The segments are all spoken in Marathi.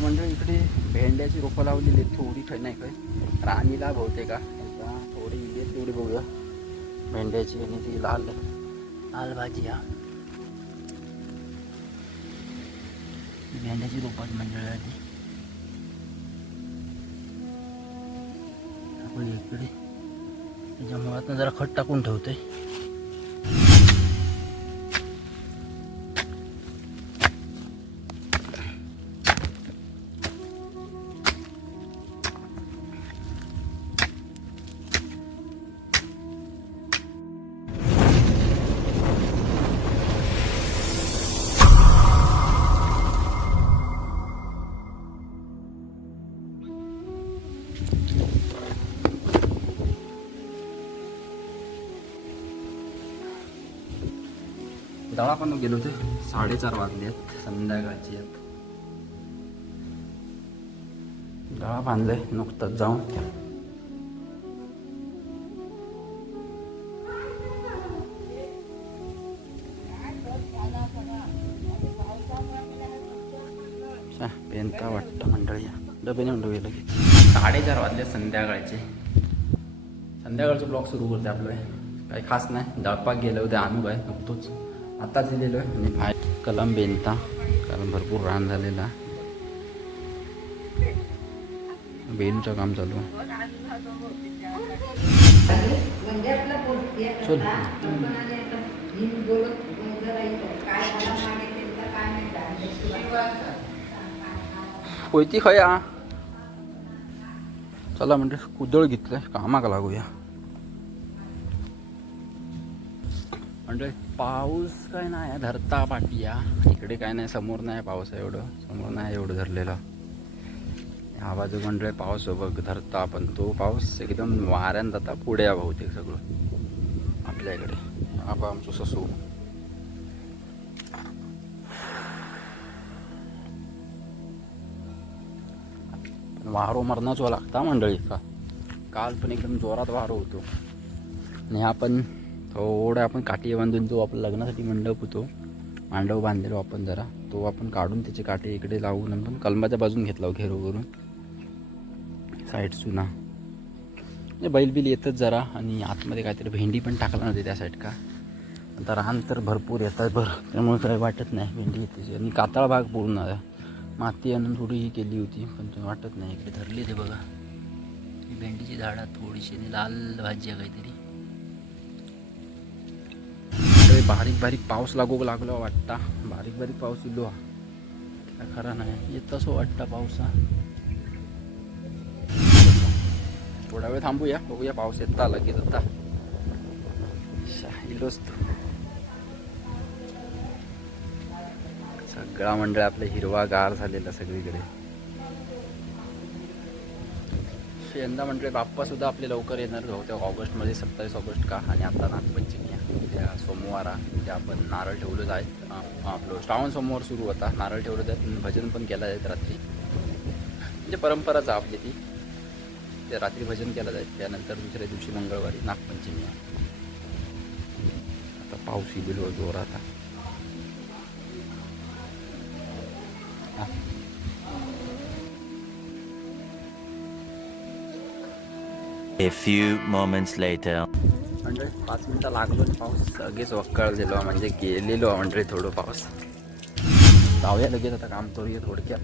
म्हणजे इकडे भेंड्याची रोपं लावलेली आहेत थोडी, काही नाही काय राणीला बहुतेक का थोडी इथे तेवढी बघूया भेंड्याची. आणि ती लाल लाल भाजी. हा भेंड्याची रोपात मंडळ आली इकडे. त्याच्यामुळे आता जरा खत टाकून ठेवते. दळा पण गेलो होते. 4:30 वाजले आहेत, संध्याकाळची आहेत. दळा बांधलंय नुकतंच जाऊन. पेनता वाटतं मंडळी. डबे नेऊन ठेवले की 4:30 वाजले संध्याकाळचे. संध्याकाळचं ब्लॉग सुरू करते आपलं. काही खास नाही, दळपाक गेलं होते आणू काय नुकतोच आत्ताच दिलेलो आहे. आणि बाहेर कलम बेनता, कारण भरपूर रान झालेला. बेनूचं काम चालू आहे. चल कोयती खया. चला म्हणजे कुदळ घेतलंय, कामाका लागूया. म्हणजे पाऊस काय नाही धरता पाटिया. इकडे काय नाही, समोर नाही पाऊस आहे एवढं, समोर नाही एवढं धरलेलं. ह्या बाजू म्हणजे पाऊस बघ धरता, पण तो पाऊस एकदम वाऱ्यानं जाता पुढे या बहुतेक सगळं आपल्या इकडे. आबा आमचं ससू वारो मरणाच लागता मंडळी. काल पण एकदम जोरात वारो होतो. आणि हा पण थोडं आपण काठी बांधून जो आपल्या लग्नासाठी मंडप होतो, मांडव बांधलेलो आपण जरा, तो आपण काढून त्याचे काठी इकडे लावून आपण कलमाच्या बाजून घेतला घेरो करून साईड सुना. म्हणजे बैलबिल येतच जरा. आणि आतमध्ये काहीतरी भेंडी पण टाकला नव्हती त्या साईड का. आता रान तर भरपूर येतात बरं, त्यामुळे काही वाटत नाही भेंडी येते. आणि कातळ भाग पूर्ण माती आणून थोडी ही केली होती, पण ते वाटत नाही. इकडे धरली ते बघा ही भेंडीची झाडं थोडीशी. आणि लाल भाजी आहे काहीतरी. बारीक बारीक पाऊस लागला वाटता. बारीक बारीक पाऊस इलो काय खरा नाही, येत असं वाटतं पावसा. थोडा वेळ थांबूया, बघूया पाऊस येता लगेच. आता इलोच सगळा मंडळ आपलं हिरवागार झालेला सगळीकडे. यंदा म्हटले बाप्पा सुद्धा आपले लवकर येणार होते ऑगस्टमध्ये, 27 ऑगस्ट का. आणि आता नागपंचमी त्या सोमवारा त्या आपण नारळ ठेवलं आहेत. आपलं श्रावण सोमवार सुरू होता, नारळ ठेवलं आहेत. भजन पण केलं आहेत रात्री, म्हणजे परंपराच आपली ती. ते रात्री भजन केलं जाईल. त्यानंतर दुसऱ्या दिवशी मंगळवारी नागपंचमी आहे. आता पाऊस येईल जोरात. A few moments later. म्हणजे 5 मिनिटं लागलो पाऊस लगेच वक्कळलेलो, म्हणजे गेलेलो म्हणजे थोडं पाऊस. जाऊया लगेच आता, काम करूया थोडक्यात.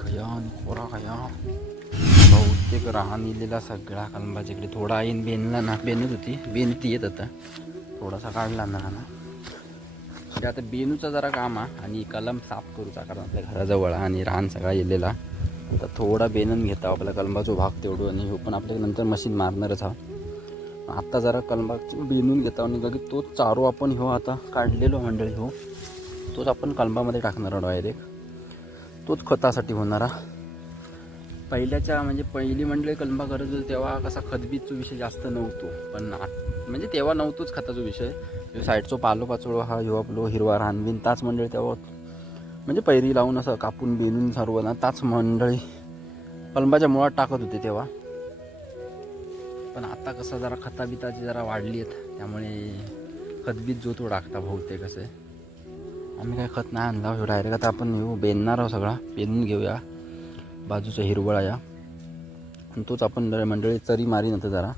खया खोरा खया बहुतेक राहण इलेला सगळा कलंबाच्या इकडे. थोडा येईन बेनला ना, बेनच होती, बेनती येत आता थोडासा काढला ना. म्हणजे आता बेनूचं जरा काम आहे आणि कलम साफ करूचा, कारण आपल्या घराजवळ आणि रान सगळा येलेला. तर थोडा बेनून घेता आपला कलंबाचा भाग तेवढं. आणि हो पण आपल्या नंतर मशीन मारणारच हा. आता जरा कलंबाचं बेनून घेता आणि लगेच तोच चारो आपण हो आता काढलेलो मंडळी हो, तोच आपण कलंबामध्ये टाकणार डायरेक्ट. तोच खतासाठी होणारा. पहिल्याच्या म्हणजे पहिली मंडळी कलंबा करत होती तेव्हा कसा खतबीजचा विषय जास्त नव्हतो, पण म्हणजे तेव्हा नव्हतोच खताचा विषय. साईडचा पालो पाचोळो हा ह्यो आपलो हिरवा रानबीन ताच मंडळी तेव्हा म्हणजे पैरी लावून असं कापून बेनून सर्व ना ताच मंडळी कलंबाच्या मुळात टाकत होते तेव्हा. पण आता कसं जरा खताबिताची जरा वाढली आहेत, त्यामुळे खतबीत जो तो टाकता बहुतेक कसं आहे. आम्ही काय खत नाही आणला, डायरेक्ट आता आपण येऊ बेनणार आहोत, सगळा बेनून घेऊया. बाजूचा हिरवळा या आणि तोच आपण मंडळी चरी मारी नंतर जरा.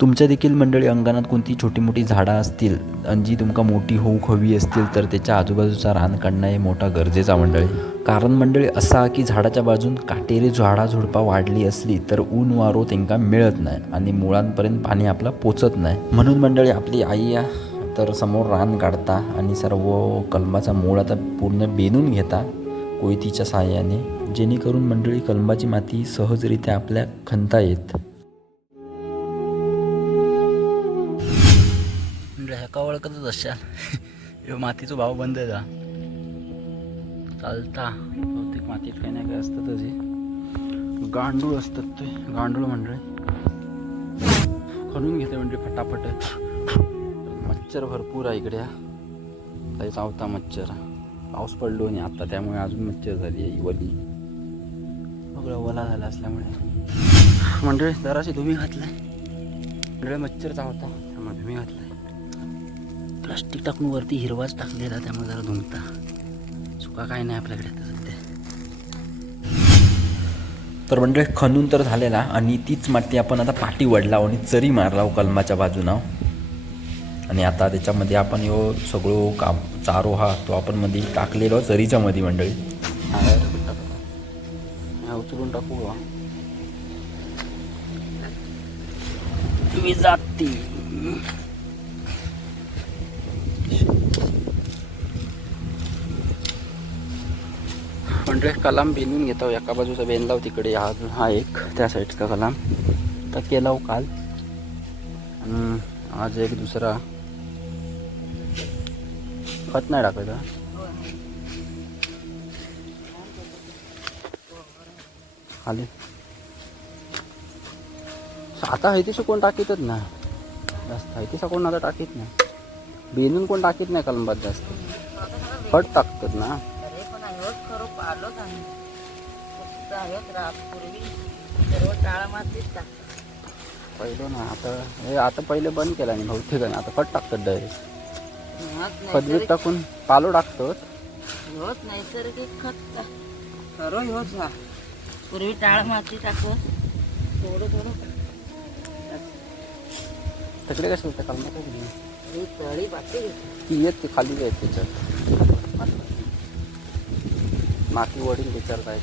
तुमच्या देखील मंडळी अंगणात कोणती छोटी मोठी झाडं असतील आणि जी तुमका मोठी होऊक हवी असतील तर त्याच्या आजूबाजूचा रान काढणं हे मोठा गरजेचा मंडळी. कारण मंडळी असा की झाडाच्या बाजून काटेरी झाडाझुडपा वाढली असली तर ऊन वारो त्यांना मिळत नाही आणि मुळांपर्यंत पाणी आपला पोचत नाही. म्हणून मंडळी आपली आई या तर समोर रान काढता आणि सर्व कलमाचा मूळ आता पूर्ण बेनून घेता कोयतीच्या साहाय्याने, जेणेकरून मंडळी कलमाची माती सहजरित्या आपल्या खणता येत. ह्याका ओळखतच असाल मातीचा भाव बंद आहे चालता. बहुतेक मातीत काही नाही काय असतं हे गांडूळ असतात, ते गांडूळ मंडळी खणून घेते म्हणजे फटाफट. मच्छर भरपूर आहे इकडे, काही चावता मच्छर. पाऊस पडलो नाही आता, त्यामुळे अजून मच्छर झाली आहे वली, सगळं वला झाला असल्यामुळे मंडळी जराशी धुमी घातलाय. मंडळी मच्छर चावता त्यामुळे धुमी घातलाय. प्लास्टिक टाकून वरती हिरवाच टाकलेला, त्यामुळे जरा धुमता. चुका काय नाही आपल्याकडे आता सध्या. तर मंडळी खणून तर झालेला आणि तीच माती आपण आता पाठी वडलाव आणि चरी मारलाव कलमाच्या बाजूनं. आणि आता त्याच्यामध्ये आपण यो सगळं काम चारो हा तो आपण मध्ये टाकलेलो चरीच्या मध्ये मंडळी. उचलून टाकू तुम्ही जाती मंडळी. कलाम बेनून घेतो, एका बाजूचा बेनलाव तिकडे, हा एक त्या साईडचा कलाम तर केलाव काल. आणि आज एक दुसरा खत नाही टाकायचा. खाली आता हैतीशी कोण टाकीतच ना जास्त, हैतीसा कोण आता टाकीत नाही. बेनून कोण टाकीत नाही कलंबात जास्त, खत टाकतात ना. पहिलं ना आता पहिले बंद केला नाही बहुतेक, आता खत टाकतात डायरेक्ट. खतबीत टाकून पालो टाकतात. नैसर्गिक खत खरं होत ना. पूर्वी टाळ माती टाकत थोडं थोडं तिकडे कसं होतं काल तळी पाती ती येत ते खाली आहेत त्याच्यात माती वडील विचारत आहेत.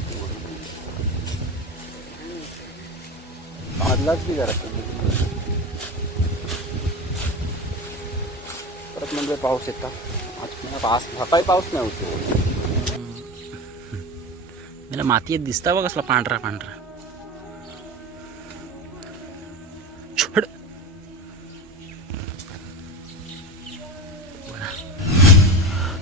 मधलाच बी जरा परत म्हणजे पाऊस येतात. आज सकाळी पाऊस नाही होतो. मला माती येत दिसता बघ कसला पांढरा पांढरा छोड.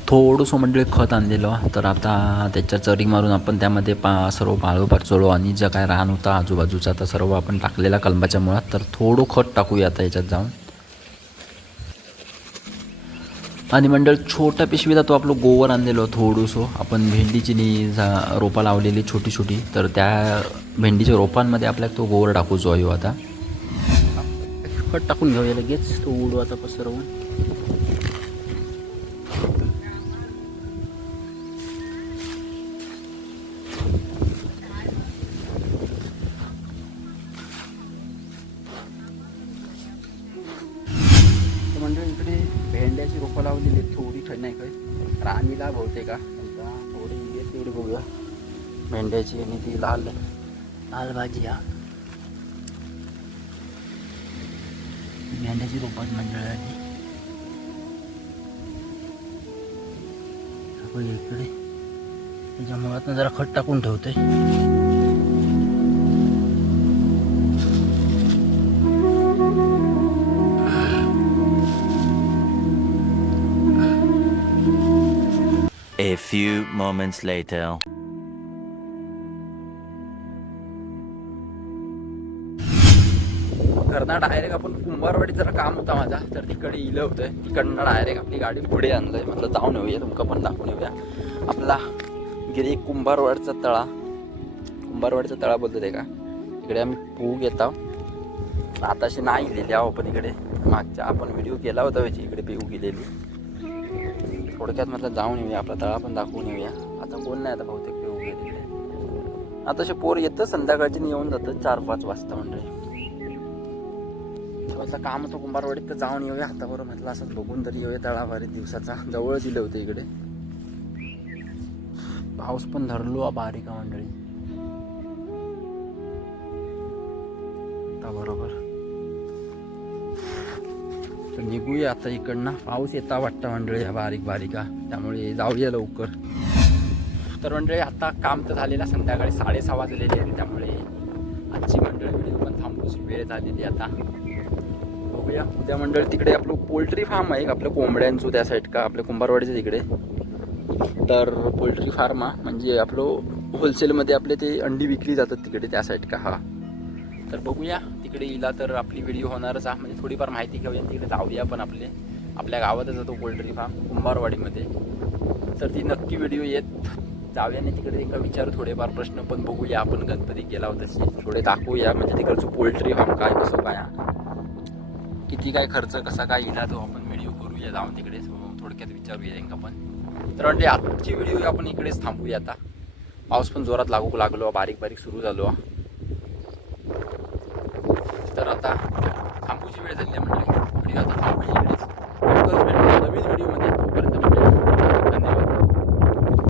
थोडंसं मंडळी खत आणलेलं, तर आता त्याच्या चरी मारून आपण त्यामध्ये सर्व पाळू पाचोळो आणि जे काय रान होता आजूबाजूचा तर सर्व आपण टाकलेला कलमाच्या मुळात. तर थोडं खत टाकूया आता याच्यात जाऊन. आणि मंडळ छोट्या पिशवीला तो आपलं गोवर आणलेलो थोडंसं आपण भेंडीची रोपा लावलेली छोटी छोटी, तर त्या भेंडीच्या रोपांमध्ये आपल्याला तो गोवर टाकूचो आहे. आता खत टाकून घेऊया लगेच, तो उडू आता पसरवून. मंडळ इकडे भेंड्याची रोपं लावलेली थोडी नाही काय राणीला बहुतेक का थोडी येत तेवढी बघूया भेंड्याची. आणि ती लाल लाल भाजी हा भेंड्याची रोपात मंडळ आली इकडे. त्याच्या मुळात जरा खत टाकून ठेवतोय. A few moments later. घरना डायरेक्ट आपण कुंभारवाडीत जरा काम होता माझा, तर तिकडे इलं होतं. तिकडनं डायरेक्ट आपली गाडी पुढे आणलंय, म्हटलं जाऊन येऊया, तुमका पण दाखवून येऊया आपला गिरी कुंभारवाडचा तळा. कुंभारवाडीचा तळा बोलतो ते का, इकडे आम्ही पूग येतो आताशी नाही गेलेली आहो पण इकडे मागच्या आपण व्हिडिओ केला होता त्याची इकडे पेऊ गेलेली. थोडक्यात म्हटलं जाऊन येऊया आपला तळा पण दाखवून येऊया. आता कोण नाही आता बहुतेक पेऊ गेले तिकडे. आताशे पोर येतं संध्याकाळची येऊन जातं 4-5 वाजता म्हणजे. म्हटलं काम होतं कुंभारवाडीत तर जाऊन येऊया हातावर म्हटलं असं बघून तरी येऊया तळा बरेच दिवसाचा. जवळ दिले होते इकडे. पाऊस पण धरलो बारीक मंडळी आता बरोबर. तर निघूया आता इकडनं. पाऊस येता वाटतं मंडळी बारीक बारीक त्यामुळे जाऊया लवकर. तर मंडळी आता काम तर झालेलं संध्याकाळी 6:30 वाजलेले आहेत त्यामुळे आजची मंडळी व्हिडिओ पण थांबूची वेळ झालेली आता. बघूया उद्या मंडळी तिकडे आपलं पोल्ट्री फार्म आहे आपलं कोंबड्यांचं त्या साईड का आपल्या कुंभारवाडीचं तिकडे. तर पोल्ट्री फार्म म्हणजे आपलं होलसेलमध्ये आपले ते अंडी विकली जातात तिकडे त्या साईड का. हा तर बघूया तिकडे येला तर आपली व्हिडिओ होणारच आहे. म्हणजे थोडीफार माहिती घेऊया तिकडे जाऊया पण आपल्या गावातच जातो पोल्ट्री फार्म कुंभारवाडीमध्ये. तर ती नक्की व्हिडिओ येत जाऊया नाही तिकडे एका विचारू थोडेफार प्रश्न पण बघूया. आपण गणपती गेला होता तशी थोडे दाखवूया म्हणजे तिकडचं पोल्ट्री फार्म काय कसं काय किती काय खर्च कसा काय येणार तो आपण व्हिडिओ करूया जाऊन तिकडे थोडक्यात विचारूया यांना पण. तर म्हणजे आजची व्हिडिओ आपण इकडेच थांबूया आता. पाऊस पण जोरात लागलो बारीक बारीक सुरू झालो. तर आता थांबूची वेळ झाली म्हणजे व्हिडिओ आता थांबूया इकडेच. नवीन व्हिडिओमध्ये